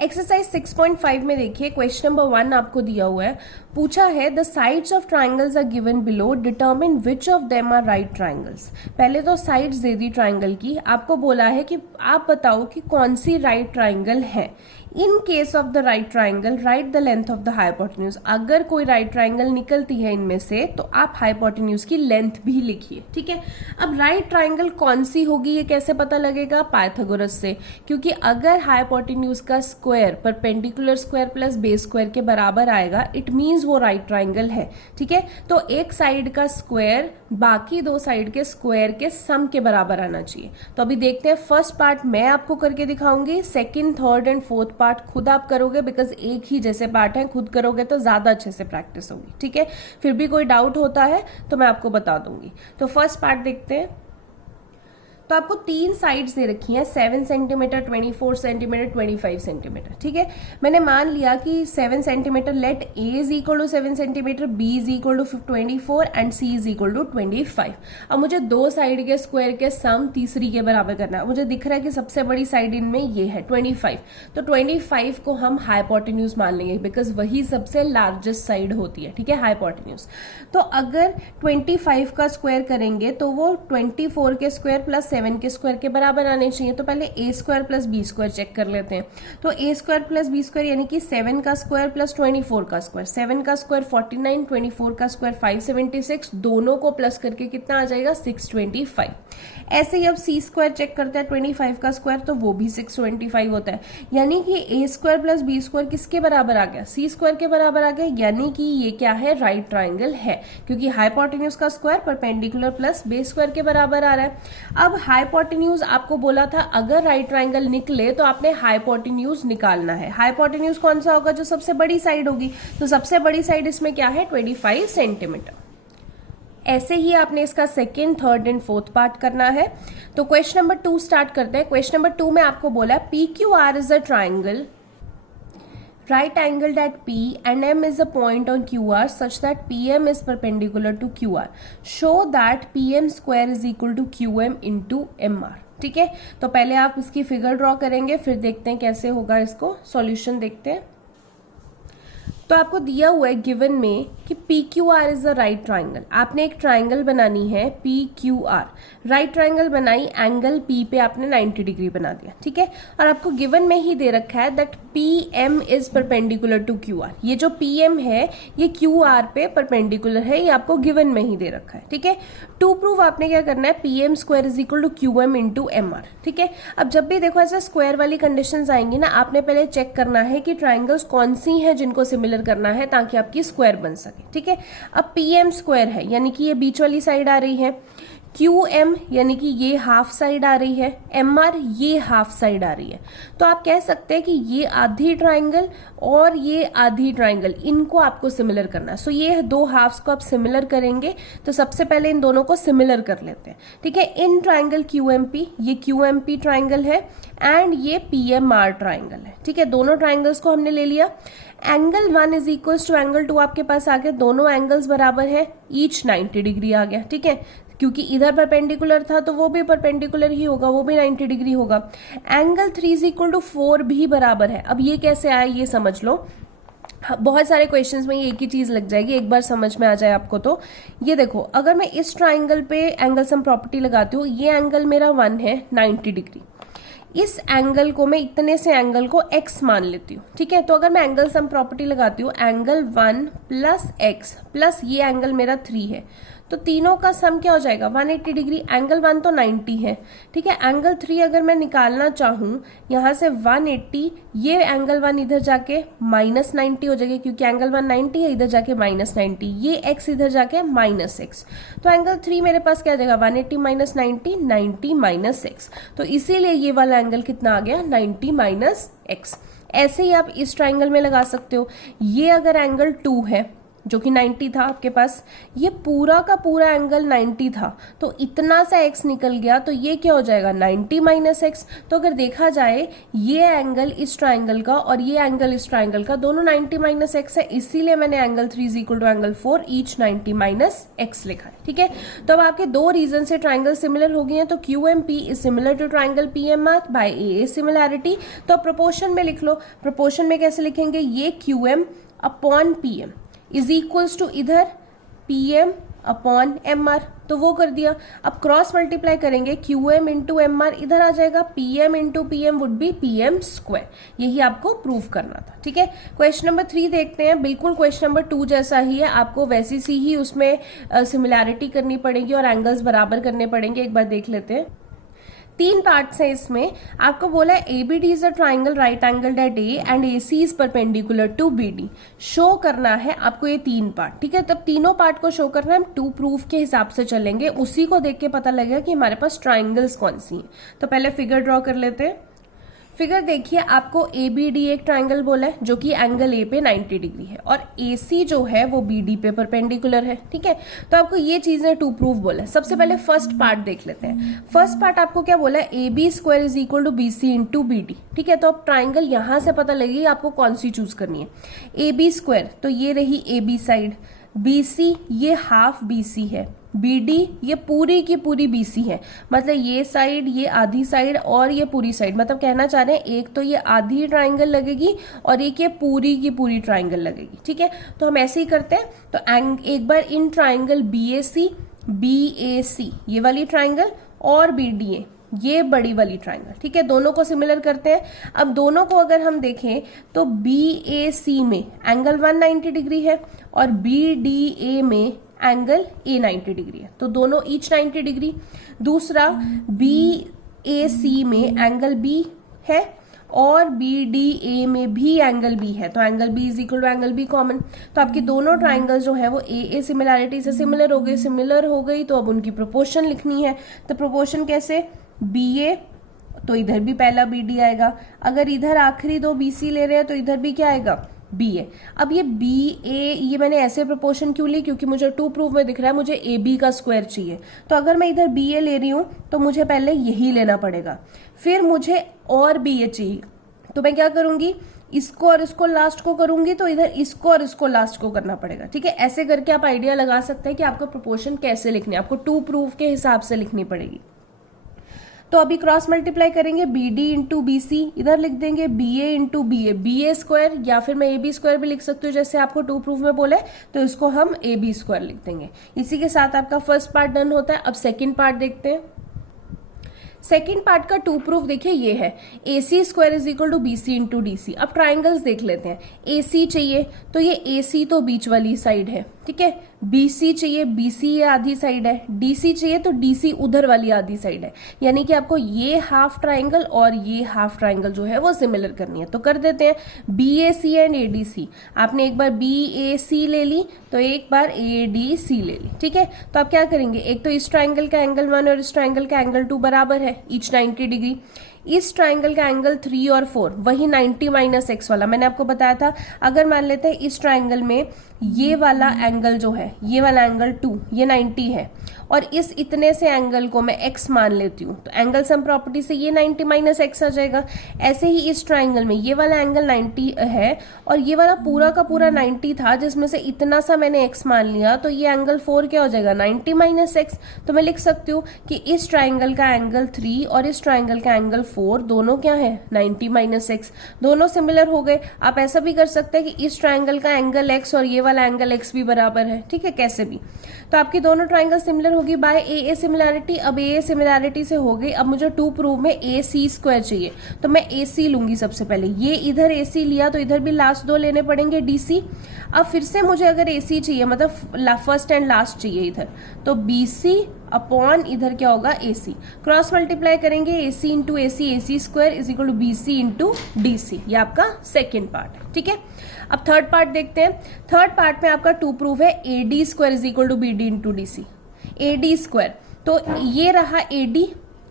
Exercise 6.5 में देखिए question number 1 आपको दिया हुआ है, पूछा है the sides of triangles are given below, determine which of them are right triangles. पहले तो साइड्स दे दी ट्राइंगल की, आपको बोला है कि आप बताओ कि कौन सी राइट ट्राइंगल है। In case of the right triangle right the length of the hypotenuse. अगर कोई राइट ट्राइंगल निकलती है इनमें से तो आप हाइपोटेन्यूज की लेंथ भी लिखिए, ठीक है। अब राइट ट्राइंगल कौन सी होगी ये कैसे पता लगेगा? पाइथागोरस से, क्योंकि अगर हाइपोटेन्यूज का square perpendicular square plus base square के बराबर आएगा इट मीन्स वो राइट ट्राइंगल है, ठीक है। तो एक साइड का स्क्वायर बाकी दो साइड के स्क्वायर के सम के बराबर आना चाहिए। तो अभी देखते हैं, फर्स्ट पार्ट मैं आपको करके दिखाऊंगी, second, third and fourth part खुद आप करोगे, बिकॉज एक ही जैसे पार्ट है, खुद करोगे तो ज्यादा अच्छे से प्रैक्टिस होगी, ठीक है। फिर भी कोई डाउट होता है तो मैं आपको बता दूंगी। तो फर्स्ट पार्ट देखते हैं। तो आपको तीन साइड्स दे रखी हैं, 7 सेंटीमीटर, 24 सेंटीमीटर, 25 सेंटीमीटर, ठीक है। मैंने मान लिया कि 7 centimetre, let A is equal to 7 centimetre, B is equal to 24 and C is equal to 25। अब मुझे दो साइड के स्क्वायर के सम तीसरी के बराबर करना है। मुझे दिख रहा है कि सबसे बड़ी साइड इनमें ये है 25, तो 25 को हम हाइपोटेन्यूज मान लेंगे बिकॉज वही सबसे लार्जेस्ट साइड होती है, ठीक है, हाइपोटेन्यूज। तो अगर 25 का स्क्वायर करेंगे तो वो 24 के स्क्वायर प्लस 7 के स्क्वायर के बराबर आने चाहिए। तो पहले A square plus B square check कर लेते हैं। तो A square plus B square यानी कि 7 का स्क्वायर प्लस 24 का स्क्वायर, 7 का स्क्वायर 49, 24 का स्क्वायर 576, दोनों को प्लस करके कितना आ जाएगा? 625। ऐसे ही अब सी स्क्वायर चेक करते हैं, 25 का स्क्वायर, तो वो भी 625 होता है। यानी कि ए स्क्वायर प्लस बी स्क्वायर किसके बराबर आ गया? सी स्क्वायर के बराबर आ गया। यानी कि ये क्या है? राइट ट्राइंगल है, क्योंकि हाइपोटेन्यूज का square perpendicular plus base square के बराबर आ रहा है। अब हाइपोटेन्यूज आपको बोला था अगर राइट ट्राइंगल निकले तो आपने हाइपोटेन्यूज निकालना है। हाइपोटेन्यूज कौन सा होगा? जो सबसे बड़ी साइड होगी। तो सबसे बड़ी साइड इसमें क्या है? 25 सेंटीमीटर। ऐसे ही आपने इसका second, third and fourth part करना है। तो क्वेश्चन नंबर 2 स्टार्ट करते हैं। क्वेश्चन नंबर 2 में आपको बोला P Q R is a triangle right angled at P and M is a point on QR such that PM is perpendicular to QR. Show that PM square is equal to QM into MR. ठीक है, तो पहले आप इसकी figure draw करेंगे, फिर देखते हैं कैसे होगा, इसको सॉल्यूशन देखते हैं। तो आपको दिया हुआ है गिवन में कि P Q R is a right triangle. आपने एक ट्राइंगल बनानी है P Q R, right triangle बनाई, एंगल पी पे आपने 90 डिग्री बना दिया, ठीक है। और आपको गिवन में ही दे रखा है that P M is perpendicular to Q R. ये जो पी एम है ये क्यू आर पे परपेंडिकुलर है, ये आपको गिवन में ही दे रखा है, ठीक है। टू प्रूव आपने क्या करना है? P M square is equal to Q M into M R, ठीक है। अब जब भी देखो ऐसे स्क्वायर वाली कंडीशंस आएंगी ना, आपने पहले चेक करना है कि ट्राइंगल्स कौन सी हैं जिनको सिमिलर करना है ताकि आपकी स्क्वायर बन सके, ठीक है। अब पी एम स्क्वायर है यानी कि ये बीच वाली साइड आ रही है, क्यू एम यानी कि ये हाफ साइड आ रही है, एम आर ये हाफ साइड आ रही है। तो आप कह सकते हैं कि ये आधी ट्राइंगल और ये आधी ट्राइंगल, इनको आपको सिमिलर करना है। सो ये दो हाफ्स को आप सिमिलर करेंगे। तो सबसे पहले इन दोनों को सिमिलर कर लेते हैं, ठीक है। In triangle Q M P, ये क्यू एम पी ट्राइंगल है एंड ये पी एम आर ट्राइंगल है, ठीक है। दोनों ट्राइंगल्स को हमने ले लिया। Angle 1 is equal to angle 2 आपके पास आ गया, दोनों एंगल्स बराबर है, ईच 90 डिग्री आ गया, ठीक है। क्योंकि इधर परपेंडिकुलर था तो वो भी परपेंडिकुलर ही होगा, वो भी 90 डिग्री होगा। एंगल 3 इज इक्वल टू 4 भी बराबर है। अब ये कैसे आया ये समझ लो, बहुत सारे क्वेश्चंस में एक ही चीज लग जाएगी, एक बार समझ में आ जाए आपको। तो ये देखो, अगर मैं इस ट्राइंगल पे एंगल सम प्रॉपर्टी लगाती हूँ, ये एंगल मेरा 1 है 90 डिग्री, इस एंगल को मैं इतने से एंगल को x मान लेती हूँ, ठीक है। तो अगर मैं एंगल सम प्रॉपर्टी लगाती हूँ, एंगल 1 प्लस x प्लस ये एंगल मेरा 3 है, तो तीनों का सम क्या हो जाएगा? 180 डिग्री। एंगल 1 तो 90 है, ठीक है। एंगल 3 अगर मैं निकालना चाहूँ यहाँ से 180, ये एंगल 1 इधर जाके माइनस 90 हो जाएगा, क्योंकि एंगल 1 90 है, इधर जाके माइनस 90, ये x इधर जाके माइनस x। तो एंगल 3 मेरे पास क्या आ जाएगा? 180 माइनस 90, 90 माइनस x। तो इसीलिए ये वाला एंगल कितना आ गया? 90 माइनस x। ऐसे ही आप इस ट्राइंगल में लगा सकते हो। ये अगर एंगल 2 है, जो कि 90 था आपके पास, ये पूरा का पूरा एंगल 90 था, तो इतना सा x निकल गया, तो ये क्या हो जाएगा 90 माइनस एक्स। तो अगर देखा जाए ये एंगल इस ट्राइंगल का और ये एंगल इस ट्राइंगल का दोनों 90 माइनस एक्स है, इसीलिए मैंने angle 3 is equal to angle 4 each 90 minus X लिखा है। ठीक है, तो अब आपके दो रीजन से ट्राइंगल सिमिलर हो गए हैं, तो QMP is similar to triangle PMR by AA similarity. तो प्रोपोर्शन में लिख लो, प्रोपोर्शन में कैसे लिखेंगे, ये QM upon PM is equals to इधर PM अपॉन MR, तो वो कर दिया। अब क्रॉस मल्टीप्लाई करेंगे, QM इंटू MR इधर आ जाएगा, PM into PM would be PM square. यही आपको प्रूव करना था। ठीक है, क्वेश्चन नंबर 3 देखते हैं। बिल्कुल क्वेश्चन नंबर 2 जैसा ही है, आपको वैसी सी ही उसमें सिमिलैरिटी करनी पड़ेगी और एंगल्स बराबर करने पड़ेंगे। एक बार देख लेते हैं। 3 पार्ट्स हैं इसमें। आपको बोला है ABD is a triangle right angled at A and AC is perpendicular to BD। Show करना है आपको ये 3 पार्ट। ठीक है, तब तीनों पार्ट को शो करना है, हम 2 प्रूफ के हिसाब से चलेंगे, उसी को देख के पता लगेगा कि हमारे पास ट्राइंगल्स कौन सी हैं। तो पहले फिगर ड्रॉ कर लेते हैं। फिगर देखिए, आपको ABD एक ट्राइंगल बोला है जो कि एंगल A पे 90 डिग्री है और AC जो है वो BD पे परपेंडिकुलर है। ठीक है, तो आपको ये चीजें 2 प्रूफ बोला है। सबसे पहले फर्स्ट पार्ट देख लेते हैं। फर्स्ट पार्ट आपको क्या बोला है, AB square is equal to BC into BD। ठीक है, तो अब ट्राइंगल यहां से पता लगेगी आपको कौन सी चूज करनी है। AB स्क्वायर तो ये रही AB साइड, BC ये हाफ BC है, BD ये पूरी की पूरी BC है, मतलब ये साइड, ये आधी साइड और ये पूरी साइड। मतलब कहना चाह रहे हैं एक तो ये आधी ट्राइंगल लगेगी और एक ये पूरी की पूरी ट्राइंगल लगेगी। ठीक है, तो हम ऐसे ही करते हैं। तो एक बार इन ट्राइंगल BAC ये वाली ट्राइंगल और BDA ये बड़ी वाली ट्राइंगल। ठीक है, दोनों को सिमिलर करते हैं। अब दोनों को अगर हम देखें तो BAC में एंगल 190 डिग्री है और BDA में एंगल A 90 डिग्री है, तो दोनों ईच 90 डिग्री। दूसरा BAC में एंगल B है और BDA में भी एंगल B है, तो angle B is equal to angle B common. तो आपकी दोनों ट्राइंगल जो है वो AA सिमिलैरिटी से सिमिलर हो गई, तो अब उनकी प्रोपोर्शन लिखनी है। तो प्रोपोर्शन कैसे, BA तो इधर भी पहला BD आएगा, अगर इधर आखिरी 2 BC ले रहे हैं तो इधर भी क्या आएगा BA। अब ये BA ये मैंने ऐसे प्रोपोर्शन क्यों ली, क्योंकि मुझे 2 प्रूफ में दिख रहा है मुझे AB का स्क्वायर चाहिए। तो अगर मैं इधर BA ले रही हूं तो मुझे पहले यही लेना पड़ेगा, फिर मुझे और BA चाहिए, तो मैं क्या करूंगी, इसको और इसको लास्ट को करूंगी, तो इधर इसको और इसको लास्ट को करना पड़ेगा। ठीक है, ऐसे करके आप आइडिया लगा सकते हैं कि आपको प्रोपोर्शन कैसे लिखनी है, आपको 2 प्रूफ के हिसाब से लिखनी पड़ेगी। तो अभी क्रॉस मल्टीप्लाई करेंगे, BD इंटू BC इधर लिख देंगे, BA इंटू BA स्क्वायर, या फिर मैं AB स्क्वायर भी लिख सकती हूँ जैसे आपको 2 प्रूफ में बोले, तो इसको हम AB स्क्वायर लिख देंगे। इसी के साथ आपका फर्स्ट पार्ट डन होता है। अब सेकंड पार्ट देखते हैं। सेकेंड पार्ट का 2 प्रूफ देखिए ये है, AC square is equal to BC into DC। अब ट्राइंगल्स देख लेते हैं। AC चाहिए तो ये AC तो बीच वाली साइड है, ठीक है, BC चाहिए, BC ये आधी साइड है, DC चाहिए तो DC उधर वाली आधी साइड है, यानी कि आपको ये हाफ ट्राइंगल और ये हाफ ट्राइंगल जो है वो सिमिलर करनी है। तो कर देते हैं, BAC एंड ADC। आपने एक बार BAC ले ली तो एक बार ADC ले ली। ठीक है, तो आप क्या करेंगे, एक तो इस ट्राइंगल का एंगल 1 और इस ट्राइंगल का एंगल 2 बराबर है, ईच 90 डिग्री। इस ट्राइंगल का एंगल 3 और 4 वही 90 माइनस एक्स वाला मैंने आपको बताया था। अगर मान लेते हैं इस ट्राइंगल में ये वाला एंगल जो है, ये वाला एंगल 2 ये 90 है और इस इतने से एंगल को मैं x मान लेती हूँ, तो एंगल सम प्रॉपर्टी से ये 90 माइनस एक्स आ जाएगा। ऐसे ही इस ट्राइंगल में ये वाला एंगल 90 है और ये वाला पूरा का पूरा 90 था, जिसमें से इतना सा मैंने x मान लिया, तो ये एंगल 4 क्या हो जाएगा 90 माइनस एक्स। तो मैं लिख सकती हूँ कि इस ट्राइंगल का एंगल 3 और इस ट्राइंगल का एंगल 4 दोनों क्या है 90 माइनस एक्स, दोनों सिमिलर हो गए। आप ऐसा भी कर सकते हैं कि इस ट्राइंगल का एंगल x और ये वाला एंगल x भी बराबर है, ठीक है, कैसे भी। तो आपकी दोनों ट्राइंगल सिमिलर होगी बाय AA सिमिलैरिटी। अब AA सिमिलैरिटी से हो गई, अब मुझे 2 प्रूव में AC स्क्वायर चाहिए, तो मैं AC लूंगी सबसे पहले। ये इधर AC लिया तो इधर भी लास्ट 2 लेने पड़ेंगे DC। अब फिर से मुझे अगर AC चाहिए, मतलब फर्स्ट एंड लास्ट चाहिए इधर, तो BC अपॉन इधर क्या होगा AC। क्रॉस मल्टीप्लाई करेंगे, AC into AC square is equal to BC into DC। ये आपका सेकेंड पार्ट है, ठीक है। अब थर्ड पार्ट देखते हैं। थर्ड पार्ट में आपका 2 प्रूफ है, AD square is equal to BD into DC। AD square तो ये रहा AD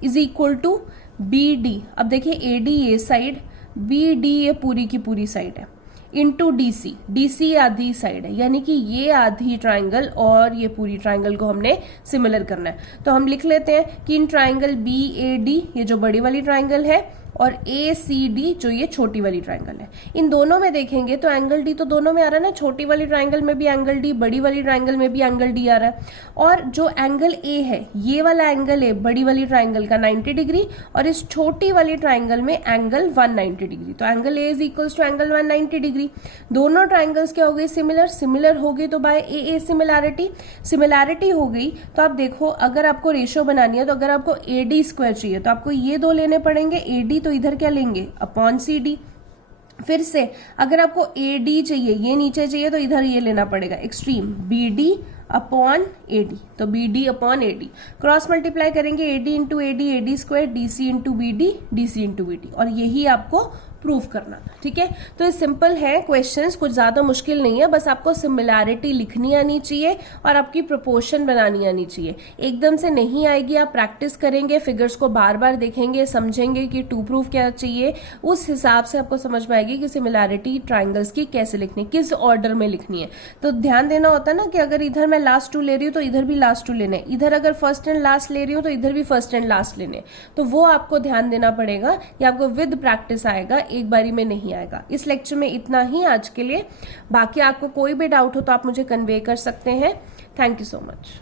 is equal to BD। अब देखिए AD ये साइड, BD ये पूरी की पूरी साइड है। इंटू डीसी, डीसी आधी साइड है, यानी कि ये आधी ट्राइंगल और ये पूरी ट्राइंगल को हमने सिमिलर करना है। तो हम लिख लेते हैं कि in triangle B A D, ये जो बड़ी वाली ट्राइंगल है, और ए सी डी जो ये छोटी वाली ट्राइंगल है, इन दोनों में देखेंगे तो एंगल डी तो दोनों में आ रहा है ना, छोटी वाली ट्राइंगल में भी एंगल डी, बड़ी वाली ट्राइंगल में भी एंगल डी आ रहा है। और जो एंगल ए है, ये वाला एंगल है बड़ी वाली ट्राइंगल का 90 डिग्री, और इस छोटी वाली ट्राइंगल में एंगल 190 डिग्री। तो angle A is equals to angle 190 degree. दोनों ट्राइंगल्स क्या हो गई, सिमिलर, सिमिलर हो गई तो बाय ए सिमिलैरिटी, सिमिलैरिटी हो गई। तो आप देखो, अगर आपको रेशियो बनानी है तो अगर आपको ए डी स्क्वायर चाहिए तो आपको ये दो लेने पड़ेंगे, ए डी तो इधर क्या लेंगे, अपॉन सी डी। फिर से अगर आपको ए डी चाहिए, ये नीचे चाहिए, तो इधर ये लेना पड़ेगा extreme, B D upon A D. तो B D upon A D, cross multiply करेंगे, A D into A D square, D C into B D into B D, और यही आपको प्रूफ करना था। ठीक है, तो ये सिंपल है क्वेश्चंस, कुछ ज्यादा मुश्किल नहीं है, बस आपको सिमिलैरिटी लिखनी आनी चाहिए और आपकी प्रोपोर्शन बनानी आनी चाहिए। एकदम से नहीं आएगी, आप प्रैक्टिस करेंगे, फिगर्स को बार बार देखेंगे, समझेंगे कि टू प्रूफ क्या चाहिए, उस हिसाब से आपको समझ में आएगी कि सिमिलैरिटी ट्राइंगल्स की कैसे लिखनी है, किस ऑर्डर में लिखनी है। तो ध्यान देना होता है ना कि अगर इधर मैं लास्ट टू ले रही हूँ तो इधर भी लास्ट टू लेने, इधर अगर फर्स्ट एंड लास्ट ले रही हूँ तो इधर भी फर्स्ट एंड लास्ट लेने। तो वो आपको ध्यान देना पड़ेगा, ये आपको विद प्रैक्टिस आएगा, एक बारी में नहीं आएगा। इस लेक्चर में इतना ही आज के लिए, बाकी आपको कोई भी डाउट हो तो आप मुझे कन्वे कर सकते हैं। Thank you so much.